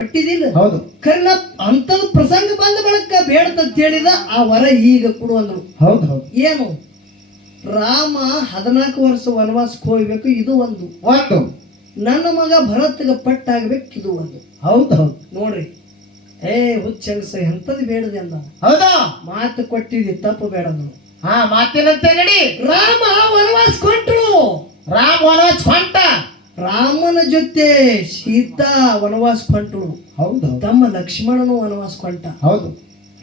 ಕೊಟ್ಟಿದ್ದಿಲ್ಲ. ಹೌದು. ಕರ್ನ ಅಂತದ್ ಪ್ರಸಂಗ ಬಂದ ಬಳಕ ಬೇಡತಂತ ಹೇಳಿದ ಆ ವರ ಈಗ ಕೊಡುವಂದ್ರು. ಹೌದು ಹೌದು. ಏನು ರಾಮ 14 ವರ್ಷ ವನವಾಸಕ್ಕೆ ಹೋಗ್ಬೇಕು, ಇದು ಒಂದು. ನನ್ನ ಮಗ ಭರತ್ಗೆ ಪಟ್ಟಾಗ್ಬೇಕು, ಇದು ಒಂದು. ಹೌದು ಹೌದು. ನೋಡ್ರಿ, ಹುಚ್ಚಂಗಸ ಎಂತದ್ ಬೇಡದೆ ಅಂದ. ಹೌದಾ, ಮಾತು ಕೊಟ್ಟಿದ್ದಿ, ತಪ್ಪು ಬೇಡ. ಹಾ, ಮಾತೇನಂತೆ ನಡಿ. ರಾಮ ವನವಾಸ ಕೊಂಟಳು. ರಾಮ ವನವಾಸ ಹೊಂಟ. ರಾಮನ ಜೊತೆ ಸೀತಾ ವನವಾಸ ಕೊಂಟಳು. ಹೌದು. ತಮ್ಮ ಲಕ್ಷ್ಮಣನು ವನವಾಸ ಕೊಂಟ. ಹೌದು.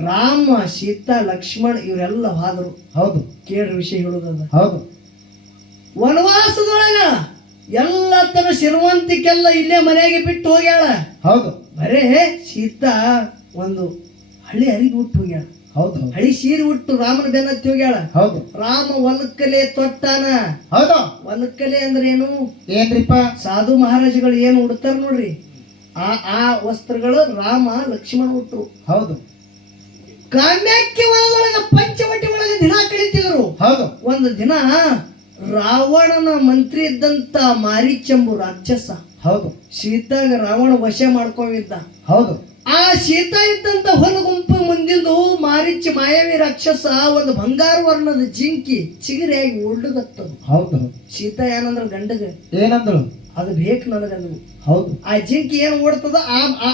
ರಾಮ, ಸೀತಾ, ಲಕ್ಷ್ಮಣ ಇವರೆಲ್ಲ ಹೋದರು. ಹೌದು. ಕೇಳ್ರಿ ವಿಷಯ ಹೇಳುದದ. ಹೌದು. ವನವಾಸದೊಳಗ ಎಲ್ಲ ತನ್ನ ಸಿರುವಂತಿಕೆಲ್ಲ ಇಲ್ಲೇ ಮನೆಗೆ ಬಿಟ್ಟು ಹೋಗ್ಯಾಳ. ಹೌದು. ಬರೇ ಸೀತಾ ಒಂದು ಹಳ್ಳಿ ಅರಿಗಿ ಬಿಟ್ಟು ಹೋಗ್ಯಾಳ. ಹೌದು. ಹಳಿ ಸೀರೆ ಉಟ್ಟು ರಾಮನ ಬೆನ್ನತ್ತಿ ಹೋಗ್ಯಾಳ. ಹೌದು. ರಾಮ ಒನಕಲೆ ತೊಟ್ಟಾನ. ಹೌದು. ಒನಕಲೆ ಅಂದ್ರೆ ಏನು? ಏನ್ರಿಪ್ಪ? ಸಾಧು ಮಹಾರಾಜಗಳು ಏನು ಉಡ್ತಾರ ನೋಡ್ರಿ, ಆ ವಸ್ತ್ರಗಳು ರಾಮ ಲಕ್ಷ್ಮಣ ಉಟ್ರು. ಹೌದು. ಕಾಮ್ಯಾಖ್ಯ ವನದೊಳಗ ಪಂಚವಟಿ ಒಳಗೆ ದಿನ ಕಳೀತಿದ್ರು. ಹೌದು. ಒಂದು ದಿನ ರಾವಣನ ಮಂತ್ರಿ ಇದ್ದಂತ ಮಾರೀಚಂಬು ರಾಕ್ಷಸ. ಹೌದು. ಸೀತಾಗ ರಾವಣ ವಶ ಮಾಡ್ಕೊಂಡಿದ್ದ. ಹೌದು. ಆ ಸೀತಾ ಇದ್ದಂತ ಹೊಲಗುಂಪು ಮುಂದಿಂದು ಮಾರೀಚ ಮಾಯಾವಿ ರಾಕ್ಷಸ ಒಂದು ಬಂಗಾರ ವರ್ಣದ ಜಿಂಕಿ ಚಿಗರಿಯಾಗಿ ಉಳ್ಳುಗತ್ತದು. ಹೌದು. ಸೀತಾ ಏನಂದ್ರ ಗಂಡಗ ಏನಂದಳು? ಅದು ಬೇಕು ನನಗಂದ್ರು. ಹೌದು. ಆ ಜಿಂಕಿ ಏನು ಓಡ್ತದ,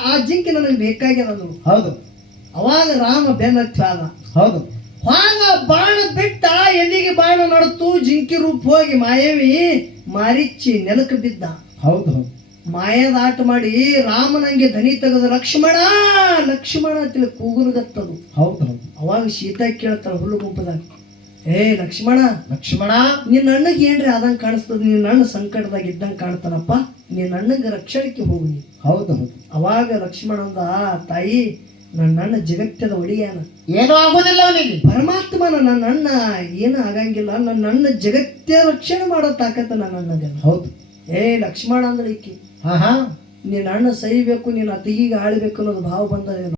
ಆ ಜಿಂಕಿ ನನಗೆ ಬೇಕಾಗ್ಯದಂದ್ರು. ಹೌದು. ಅವಾಗ ರಾಮ ಬೆನ್ನತ್ತಿ ಆದ. ಹೌದು. ಹಾಗ ಬಾಣ ಬಿಟ್ಟ, ಎಲ್ಲಿಗೆ ಬಾಣ ನಡ್ತು, ಜಿಂಕಿ ರೂಪ ಹೋಗಿ ಮಾಯಾವಿ ಮಾರಿಚ್ಚಿ ನೆಲಕ್ಕೆ ಬಿದ್ದ. ಹೌದು ಹೌದು. ಮಾಯದ ಆಟ ಮಾಡಿ ರಾಮನಂಗೆ ಧನಿ ತೆಗೆದು ಲಕ್ಷ್ಮಣ ಲಕ್ಷ್ಮಣ ತಿಳಿ ಕೂಗುರುಗತ್ತದು. ಹೌದು ಹೌದು. ಅವಾಗ ಸೀತಾ ಕೇಳ್ತಾಳ ಹುಲ್ಲು ಗುಂಪದಾಗ, ಲಕ್ಷ್ಮಣ, ಲಕ್ಷ್ಮಣ, ನಿನ್ನ ಅಣ್ಣಗೆ ಏನ್ರಿ ಆದಂಗೆ ಕಾಣಿಸ್ತದ, ನಿನ್ನ ಅಣ್ಣ ಸಂಕಟದಾಗ ಇದ್ದಂಗೆ ಕಾಣ್ತಾನಪ್ಪ, ನಿನ್ನ ಅಣ್ಣಗೆ ರಕ್ಷಣೆಗೆ ಹೋಗಿ. ಹೌದು ಹೌದು. ಅವಾಗ ಲಕ್ಷ್ಮಣ ಅಂದ, ತಾಯಿ, ನನ್ನ ಅಣ್ಣ ಜಗತ್ತದ ಒಡೆಯಾನ, ಏನೂ ಆಗೋದಿಲ್ಲ ಅವನಿಗೆ. ಪರಮಾತ್ಮನ ನನ್ನ ಅಣ್ಣ ಏನು ಆಗಂಗಿಲ್ಲ, ನನ್ನ ಅಣ್ಣ ಜಗತ್ತೇ ರಕ್ಷಣೆ ಮಾಡೋ ತಾಕತ್ತ ನನ್ನ ಅಣ್ಣದೇನ. ಹೌದು. ಲಕ್ಷ್ಮಣ ಅಂದ್ರೆ ಈಕಿ, ಹಾ ಹಾ, ನಿನ್ನ ಅಣ್ಣ ಸಹಿಬೇಕು, ನಿನ್ನ ಅತ್ತಿಗೆ ಆಳ್ಬೇಕು ಅನ್ನೋದು ಭಾವ ಬಂದದೇನು.